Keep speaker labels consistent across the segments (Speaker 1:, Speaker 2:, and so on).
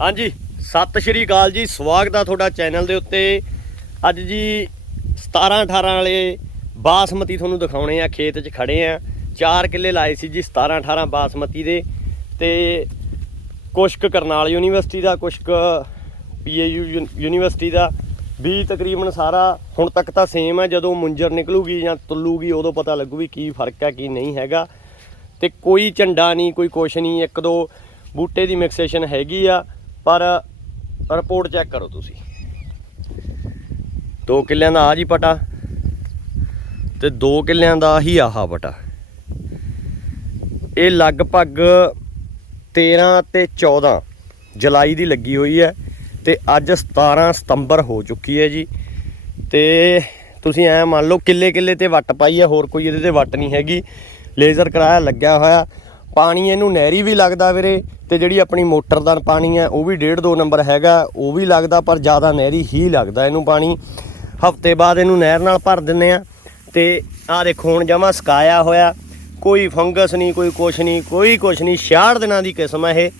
Speaker 1: ਹਾਂਜੀ, ਸਤਿ ਸ਼੍ਰੀ ਅਕਾਲ ਜੀ, ਸਵਾਗਤ ਆ ਤੁਹਾਡਾ ਚੈਨਲ ਦੇ ਉੱਤੇ। ਅੱਜ ਜੀ 17 18 ਵਾਲੇ ਬਾਸਮਤੀ ਤੁਹਾਨੂੰ ਦਿਖਾਉਣੇ ਆ, ਖੇਤ 'ਚ ਖੜੇ ਆ। 4 ਕਿੱਲੇ ਲਾਏ ਸੀ ਜੀ 17 18 ਬਾਸਮਤੀ ਦੇ। ਤੇ ਕੁਛ ਕੁ ਕਰਨਾਲ ਯੂਨੀਵਰਸਿਟੀ ਦਾ ਕੁਛ ਕੁ ਪੀਏਯੂ ਯੂਨੀਵਰਸਿਟੀ ਦਾ। ਵੀ ਤਕਰੀਬਨ ਸਾਰਾ ਹੁਣ ਤੱਕ ਤਾਂ ਸੇਮ ਹੈ ਜਦੋਂ ਮੁੰਜਰ ਨਿਕਲੂਗੀ ਜਾਂ ਤੁੱਲੂਗੀ, ਉਦੋਂ ਪਤਾ ਲੱਗੂ ਵੀ ਕੀ ਫ਼ਰਕ ਹੈ ਕੀ ਨਹੀਂ ਹੈਗਾ। ਤੇ ਕੋਈ ਝੰਡਾ ਨਹੀਂ, ਕੋਈ ਕੁਛ ਨਹੀਂ, ਇੱਕ ਦੋ ਬੂਟੇ ਦੀ ਮਿਕਸੇਸ਼ਨ ਹੈਗੀ ਆ। ਪਰ ਰਿਪੋਰਟ ਚੈੱਕ ਕਰੋ ਤੁਸੀਂ। ਦੋ ਕਿੱਲਿਆਂ ਦਾ ਆ ਜੀ ਪਟਾ ਤੇ ਦੋ ਕਿੱਲਿਆਂ ਦਾ ਹੀ ਆਹਾ ਪਟਾ। ਇਹ ਲਗਭਗ 13 ਤੇ 14 ਜੁਲਾਈ ਦੀ ਲੱਗੀ ਹੋਈ ਹੈ ਤੇ ਅੱਜ 17 ਸਤੰਬਰ ਹੋ ਚੁੱਕੀ ਹੈ ਜੀ। ਤੇ ਤੁਸੀਂ ਐ ਮੰਨ ਲਓ ਕਿੱਲੇ ਕਿੱਲੇ ਤੇ ਵੱਟ ਪਾਈ ਹੈ, ਹੋਰ ਕੋਈ ਇਹਦੇ ਤੇ ਵੱਟ ਨਹੀਂ ਹੈਗੀ। ਲੇਜ਼ਰ ਕਰਾਇਆ, ਲੱਗਿਆ ਹੋਇਆ। ਪਾਣੀ ਇਹਨੂੰ ਨਹਿਰੀ ਵੀ ਲੱਗਦਾ ਵੀਰੇ, ਤੇ ਜਿਹੜੀ ਆਪਣੀ ਮੋਟਰ ਦਾ ਪਾਣੀ ਹੈ, ਉਹ ਵੀ 1.5 2 ਨੰਬਰ ਹੈਗਾ, ਉਹ ਵੀ ਲੱਗਦਾ, ਪਰ ਜ਼ਿਆਦਾ ਨਹਿਰੀ ਹੀ ਲੱਗਦਾ ਇਹਨੂੰ ਪਾਣੀ। ਹਫ਼ਤੇ ਬਾਅਦ ਇਹਨੂੰ ਨਹਿਰ ਨਾਲ ਭਰ ਦਿੰਨੇ ਆ ਤੇ ਆਹ ਦੇਖੋ, ਹੁਣ ਜਮਾ ਸਕਾਇਆ ਹੋਇਆ। ਕੋਈ ਫੰਗਸ ਨਹੀਂ, ਕੋਈ ਕੁਛ ਨਹੀਂ, ਕੋਈ ਕੁਛ ਨਹੀਂ 66 ਦਿਨਾਂ ਦੀ ਕਿਸਮ ਹੈ ਇਹ।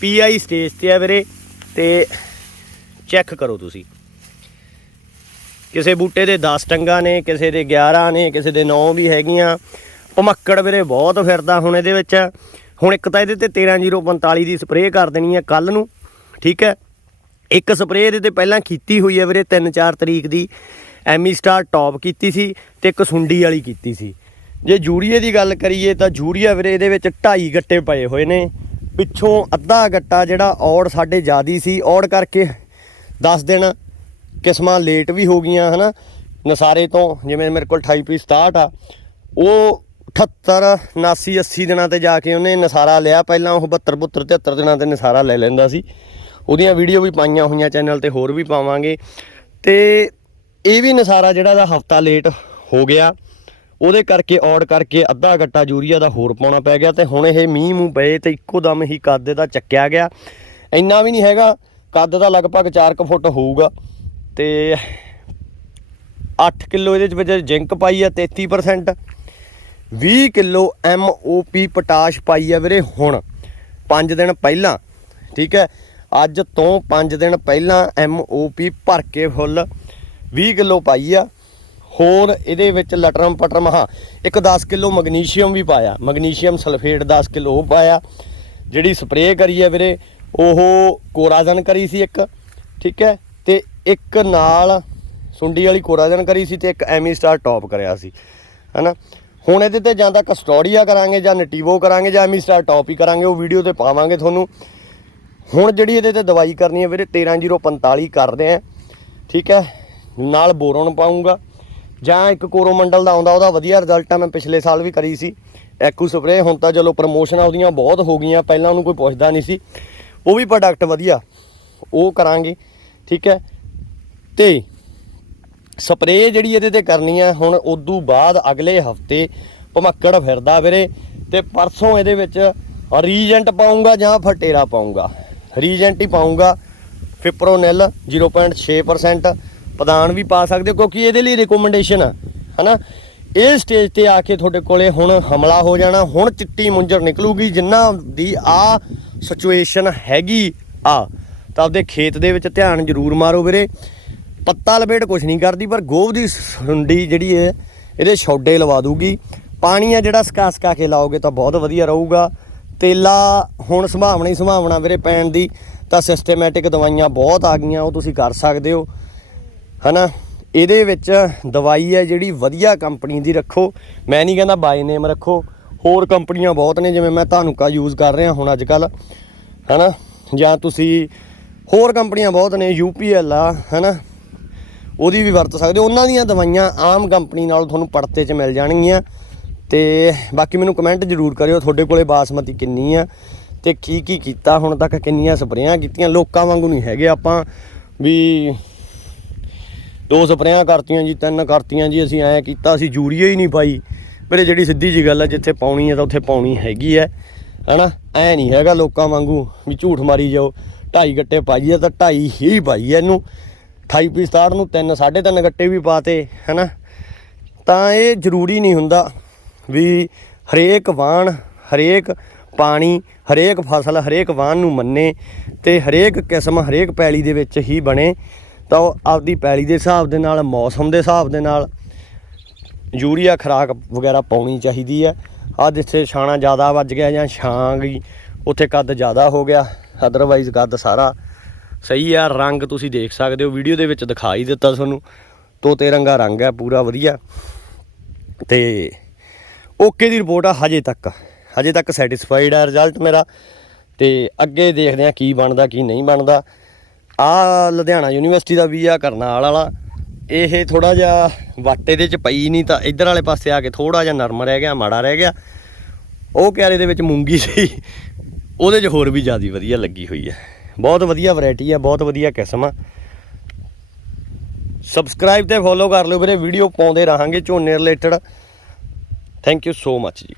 Speaker 1: ਪੀਆਈ ਸਟੇਜ ਤੇ ਆ ਵੀਰੇ, ਤੇ ਚੈੱਕ ਕਰੋ ਤੁਸੀਂ। ਕਿਸੇ ਬੂਟੇ ਦੇ 10 ਟੰਗਾ ਨੇ, ਕਿਸੇ ਦੇ 11 ਨੇ, ਕਿਸੇ ਦੇ 9 ਵੀ ਹੈਗੀਆਂ। ਭਮੱਕੜ ਵੀਰੇ ਬਹੁਤ ਫਿਰਦਾ ਹੁਣ ਇਹਦੇ ਵਿੱਚ। ਹੁਣ ਇੱਕ ਤਾਂ ਇਹਦੇ ਤੇ 13045 ਦੀ ਸਪਰੇਅ ਕਰ ਦੇਣੀ ਹੈ ਕੱਲ ਨੂੰ, ਠੀਕ ਹੈ? ਇੱਕ ਸਪਰੇਅ ਇਹਦੇ ਤੇ ਪਹਿਲਾਂ ਕੀਤੀ ਹੋਈ ਹੈ ਵੀਰੇ 3-4 ਤਰੀਕ ਦੀ। ਐਮੀ ਸਟਾਰ ਟੌਪ ਕੀਤੀ ਸੀ ਤੇ ਇੱਕ ਸੁੰਡੀ ਵਾਲੀ ਕੀਤੀ ਸੀ। ਜੇ ਜੂਰੀਏ ਦੀ ਗੱਲ ਕਰੀਏ ਤਾਂ ਜੂਰੀਆ ਵੀਰੇ ਇਹਦੇ ਵਿੱਚ 2.5 ਗੱਟੇ ਪਏ ਹੋਏ ਨੇ। ਪਿੱਛੋਂ ਅੱਧਾ ਗੱਟਾ ਜਿਹੜਾ ਔੜ ਸਾਡੇ ਜ਼ਿਆਦੀ ਸੀ, ਔੜ ਕਰਕੇ 10 ਦਿਨ ਕਿਸਮਾਂ ਲੇਟ ਵੀ ਹੋ ਗਈਆਂ, ਹਨਾ? ਨਸਾਰੇ ਤੋਂ, ਜਿਵੇਂ ਮੇਰੇ ਕੋਲ 28 ਪੀਸ 67 ਆ, ਉਹ 78 79 80 ਦਿਨਾਂ ਤੇ ਜਾ ਕੇ ਉਹਨੇ ਨਸਾਰਾ ਲਿਆ। ਪਹਿਲਾਂ ਉਹ 72 72 73 ਦਿਨਾਂ ਤੇ ਨਸਾਰਾ ਲੈ ਲੈਂਦਾ ਸੀ। ਉਹਦੀਆਂ ਵੀਡੀਓ ਵੀ ਪਾਈਆਂ ਹੋਈਆਂ ਚੈਨਲ ਤੇ ਹੋਰ ਵੀ ਪਾਵਾਂਗੇ। ਤੇ ਇਹ ਵੀ ਨਸਾਰਾ ਜਿਹੜਾ ਦਾ ਹਫਤਾ ਲੇਟ ਹੋ ਗਿਆ। ਉਹਦੇ ਕਰਕੇ ਔੜ ਕਰਕੇ ਅੱਧਾ ਗੱਟਾ ਯੂਰੀਆ ਦਾ ਹੋਰ ਪਾਉਣਾ ਪੈ ਗਿਆ ਤੇ ਹੁਣ ਇਹ ਮੀਂਹ ਮੂੰਹ ਪਏ ਤੇ ਇੱਕੋ ਦਮ ਹੀ ਕੱਦ ਦਾ ਚੱਕਿਆ ਗਿਆ। ਇੰਨਾ ਵੀ ਨਹੀਂ ਹੈਗਾ, ਕੱਦ ਦਾ ਲਗਭਗ 4 ਫੁੱਟ ਹੋਊਗਾ। ਤੇ 8 ਕਿਲੋ ਇਹਦੇ ਵਿੱਚ ਜ਼ਿੰਕ ਪਾਈ ਆ 33% 20 ਕਿਲੋ ਐਮਓਪੀ ਪੋਟਾਸ਼ ਪਾਈ ਆ ਵੀਰੇ ਹੁਣ 5 ਦਿਨ ਪਹਿਲਾਂ, ਠੀਕ ਹੈ? ਅੱਜ ਤੋਂ 5 ਦਿਨ ਪਹਿਲਾਂ ਐਮਓਪੀ ਭਰ ਕੇ ਫੁੱਲ 20 ਕਿਲੋ ਪਾਈ ਆ। ਹੋਰ ਇਹਦੇ ਵਿੱਚ ਲਟਰਮ ਪਟਰਮ, ਹਾਂ, ਇੱਕ 10 ਕਿਲੋ ਮੈਗਨੀਸ਼ੀਅਮ ਵੀ ਪਾਇਆ। ਮੈਗਨੀਸ਼ੀਅਮ ਸਲਫੇਟ 10 ਕਿਲੋ ਉਹ ਪਾਇਆ। ਜਿਹੜੀ ਸਪਰੇਅ ਕਰੀ ਹੈ ਵੀਰੇ, ਉਹ ਕੋਰਾਜਨ ਕਰੀ ਸੀ ਇੱਕ, ਠੀਕ ਹੈ? ਤੇ ਇੱਕ ਨਾਲ ਸੁੰਡੀ ਵਾਲੀ ਕੋਰਾਜਨ ਕਰੀ ਸੀ ਤੇ ਇੱਕ ਐਮੀ ਸਟਾਰ ਟੌਪ ਕਰਿਆ ਸੀ, ਹਨਾ? ਹੁਣ ਇਹਦੇ ਤੇ ਜਾਂ ਤਾਂ ਕਸਟੋਡੀਆ ਕਰਾਂਗੇ ਜਾਂ ਨਟੀਵੋ ਕਰਾਂਗੇ ਜਾਂ ਐਮੀ ਸਟਾਰ ਟੌਪ ਹੀ ਕਰਾਂਗੇ, ਉਹ ਵੀਡੀਓ ਤੇ ਪਾਵਾਂਗੇ ਤੁਹਾਨੂੰ। ਹੁਣ ਜਿਹੜੀ ਇਹਦੇ ਤੇ ਦਵਾਈ ਕਰਨੀ ਹੈ ਵੀਰੇ 13045 ਕਰਦੇ ਆ। ਠੀਕ ਹੈ? ਨਾਲ ਬੋਰੋਨ ਪਾਉਂਗਾ। ਜਾਂ ਇੱਕ ਕੋਰੋਮੰਡਲ ਦਾ ਆਉਂਦਾ, ਉਹਦਾ ਵਧੀਆ ਰਿਜ਼ਲਟ ਆ, ਮੈਂ ਪਿਛਲੇ ਸਾਲ ਵੀ ਕਰੀ ਸੀ। ਐਕੂ ਸਪਰੇ ਹੁਣ ਤਾਂ ਚਲੋ ਪ੍ਰਮੋਸ਼ਨਾਂ ਉਹਦੀਆਂ ਬਹੁਤ ਹੋ ਗਈਆਂ, ਪਹਿਲਾਂ ਉਹਨੂੰ ਕੋਈ ਪੁੱਛਦਾ ਨਹੀਂ ਸੀ। ਉਹ ਵੀ ਪ੍ਰੋਡਕਟ ਵਧੀਆ। ਉਹ ਕਰਾਂਗੇ। ਠੀਕ ਹੈ? ਤੇ ਸਪਰੇਅ ਜਿਹੜੀ ਇਹਦੇ ਤੇ ਕਰਨੀ ਆ, ਹੁਣ ਉਦੋਂ ਬਾਅਦ ਅਗਲੇ ਹਫ਼ਤੇ ਭਮੱਕੜ ਫਿਰਦਾ ਵੀਰੇ ਤੇ ਪਰਸੋਂ ਇਹਦੇ ਵਿੱਚ ਰੀਜੈਂਟ ਪਾਉਂਗਾ ਜਾਂ ਫਟੇਰਾ ਪਾਉਂਗਾ ਰੀਜੈਂਟ ਹੀ ਪਾਉਂਗਾ ਫਿਪਰੋਨਿਲ 0.6% ਪ੍ਰਦਾਨ ਵੀ ਪਾ ਸਕਦੇ ਕਿਉਂਕਿ ਇਹਦੇ ਲਈ ਰეკਮੈਂਡੇਸ਼ਨ ਆ, ਹਨਾ? ਇਹ ਸਟੇਜ ਤੇ ਆ ਕੇ ਤੁਹਾਡੇ ਕੋਲੇ ਹੁਣ ਹਮਲਾ ਹੋ ਜਾਣਾ, ਹੁਣ ਚਿੱਟੀ ਮੁੰਜਰ ਨਿਕਲੂਗੀ, ਜਿੰਨਾ ਦੀ ਆ ਸਿਚੁਏਸ਼ਨ ਹੈਗੀ ਆ। ਤਾਂ ਆਪਦੇ ਖੇਤ ਦੇ ਵਿੱਚ ਧਿਆਨ ਜ਼ਰੂਰ ਮਾਰੋ ਵੀਰੇ। ਪੱਤਾ ਲਪੇਟ ਕੁਝ ਨਹੀਂ ਕਰਦੀ, ਪਰ ਗੋਭ ਦੀ ਸੁੰਡੀ ਜਿਹੜੀ ਹੈ, ਇਹਦੇ ਛੋਡੇ ਲਵਾ ਦੂਗੀ। ਪਾਣੀ ਆ ਜਿਹੜਾ ਸਕਾ ਸਕਾ ਕੇ ਲਾਓਗੇ ਤਾਂ ਬਹੁਤ ਵਧੀਆ ਰਹੂਗਾ। ਤੇਲਾ ਹੁਣ ਸੰਭਾਵਨਾ ਹੀ ਸੰਭਾਵਨਾ ਵੀਰੇ ਪੈਣ ਦੀ, ਤਾਂ ਸਿਸਟਮੈਟਿਕ ਦਵਾਈਆਂ ਬਹੁਤ ਆ ਗਈਆਂ, ਉਹ ਤੁਸੀਂ ਕਰ ਸਕਦੇ ਹੋ। ਹਨਾ? ਇਹਦੇ ਵਿੱਚ ਦਵਾਈ ਹੈ ਜਿਹੜੀ ਵਧੀਆ ਕੰਪਨੀ ਦੀ ਰੱਖੋ। ਮੈਂ ਨਹੀਂ ਕਹਿੰਦਾ ਬਾਈ ਨੇਮ ਰੱਖੋ। ਹੋਰ ਕੰਪਨੀਆਂ ਬਹੁਤ ਨੇ, ਜਿਵੇਂ ਮੈਂ ਧਾਨੁਕਾ ਯੂਜ਼ ਕਰ ਰਿਹਾ ਹੁਣ ਅੱਜ ਕੱਲ ਹਨਾ? ਜਾਂ ਤੁਸੀਂ ਹੋਰ ਕੰਪਨੀਆਂ ਬਹੁਤ ਨੇ ਯੂਪੀਐਲ ਆ, ਹਨਾ? ਉਹਦੀ ਵੀ ਵਰਤ ਸਕਦੇ ਹੋ। ਉਹਨਾਂ ਦੀਆਂ ਦਵਾਈਆਂ ਆਮ ਕੰਪਨੀ ਨਾਲੋਂ ਤੁਹਾਨੂੰ ਪੜਤੇ 'ਚ ਮਿਲ ਜਾਣਗੀਆਂ। ਤੇ ਬਾਕੀ ਮੈਨੂੰ ਕਮੈਂਟ ਜ਼ਰੂਰ ਕਰਿਓ, ਤੁਹਾਡੇ ਕੋਲੇ ਬਾਸਮਤੀ ਕਿੰਨੀ ਆ ਤੇ ਕੀ ਕੀ ਕੀਤਾ, ਹੁਣ ਤੱਕ ਕਿੰਨੀਆਂ ਸਪਰੇਆਂ ਕੀਤੀਆਂ। ਲੋਕਾਂ ਵਾਂਗੂ ਨਹੀਂ ਹੈਗੇ ਆਪਾਂ ਵੀ ਦੋ ਸਪਰੇਆਂ ਕਰਤੀਆਂ ਜੀ, ਤਿੰਨ ਕਰਤੀਆਂ ਜੀ, ਅਸੀਂ ਐਂ ਕੀਤਾ, ਅਸੀਂ ਯੂਰੀਆ ਹੀ ਨਹੀਂ ਪਾਈ। ਮੇਰੇ ਜਿਹੜੀ ਸਿੱਧੀ ਜੀ ਗੱਲ ਹੈ ਜਿੱਥੇ ਪਾਉਣੀ ਹੈ ਤਾਂ ਉੱਥੇ ਪਾਉਣੀ ਹੈਗੀ ਹੈ ਹਨਾ? ਐ ਨਹੀਂ ਹੈਗਾ ਲੋਕਾਂ ਵਾਂਗੂ ਵੀ ਝੂਠ ਮਾਰੀ ਜਾਓ। ਢਾਈ ਗੱਟੇ ਪਾਈਏ ਤਾਂ ਢਾਈ ਹੀ ਪਾਈ ਐ ਇਹਨੂੰ। 28 ਪੀਸ 67 ਨੂੰ, ਤਿੰਨ, ਸਾਢੇ ਤਿੰਨ ਗੱਟੇ ਵੀ ਪਾਤੇ, ਹਨਾ? ਤਾਂ ਇਹ ਜ਼ਰੂਰੀ ਨਹੀਂ ਹੁੰਦਾ ਵੀ ਹਰੇਕ ਵਾਣ ਹਰੇਕ ਪਾਣੀ, ਹਰੇਕ ਫਸਲ, ਹਰੇਕ ਵਾਹਨ ਨੂੰ ਮੰਨੇ ਤੇ ਹਰੇਕ ਕਿਸਮ, ਹਰੇਕ ਪੈਲੀ ਦੇ ਵਿੱਚ ਹੀ ਬਣੇ ਤਾਂ ਉਹ ਆਪਦੀ ਪੈਲੀ ਦੇ ਹਿਸਾਬ ਦੇ ਨਾਲ, ਮੌਸਮ ਦੇ ਹਿਸਾਬ ਦੇ ਨਾਲ ਯੂਰੀਆ ਖਰਾਕ ਵਗੈਰਾ ਪਾਉਣੀ ਚਾਹੀਦੀ ਹੈ ਆ ਜਿੱਥੇ ਛਾਣਾ ਜ਼ਿਆਦਾ ਵੱਜ ਗਿਆ ਜਾਂ ਛਾਂ ਗਈ, ਉੱਥੇ ਕੱਦ ਜ਼ਿਆਦਾ ਹੋ ਗਿਆ ਅਦਰਵਾਈਜ਼ ਕੱਦ ਸਾਰਾ ਸਹੀ ਆ, ਰੰਗ ਤੁਸੀਂ ਦੇਖ ਸਕਦੇ ਹੋ, ਵੀਡੀਓ ਦੇ ਵਿੱਚ ਦਿਖਾਈ ਦਿੱਤਾ ਤੁਹਾਨੂੰ। ਤੋਤੇ ਰੰਗਾ ਰੰਗ ਹੈ ਪੂਰਾ ਵਧੀਆ। ਤੇ ਓਕੇ ਦੀ ਰਿਪੋਰਟ ਆ ਹਜੇ ਤੱਕ। ਹਜੇ ਤੱਕ ਸੈਟੀਸਫਾਈਡ ਆ ਰਿਜ਼ਲਟ ਮੇਰਾ। ਤੇ ਅੱਗੇ ਦੇਖਦੇ ਆ ਕੀ ਬਣਦਾ, ਕੀ ਨਹੀਂ ਬਣਦਾ। ਆ ਲੁਧਿਆਣਾ ਯੂਨੀਵਰਸਿਟੀ ਦਾ ਵੀ ਆ, ਕਰਨਾਲ ਵਾਲਾ। ਇਹ ਥੋੜਾ ਜਿਹਾ ਵਾਟੇ ਦੇ ਚ ਪਈ ਨਹੀਂ ਤਾਂ ਇੱਧਰ ਵਾਲੇ ਪਾਸੇ ਆ ਕੇ ਥੋੜਾ ਜਿਹਾ ਨਰਮ ਰਹਿ ਗਿਆ, ਮਾੜਾ ਰਹਿ ਗਿਆ। ਉਹ ਕਿਆਰੇ ਦੇ ਵਿੱਚ ਮੂੰਗੀ ਸੀ। ਉਹਦੇ 'ਚ ਹੋਰ ਵੀ ਜ਼ਿਆਦਾ ਵਧੀਆ ਲੱਗੀ ਹੋਈ ਹੈ ਬਹੁਤ ਵਧੀਆ ਵੈਰਾਈਟੀ ਆ, ਬਹੁਤ ਵਧੀਆ ਕਿਸਮ ਆ। ਸਬਸਕ੍ਰਾਈਬ ਤੇ ਫੋਲੋ ਕਰ ਲਿਓ ਵੀਰੇ ਵੀਡੀਓ ਪਾਉਂਦੇ ਰਹਾਂਗੇ ਝੋਨੇ related thank you so much ਜੀ।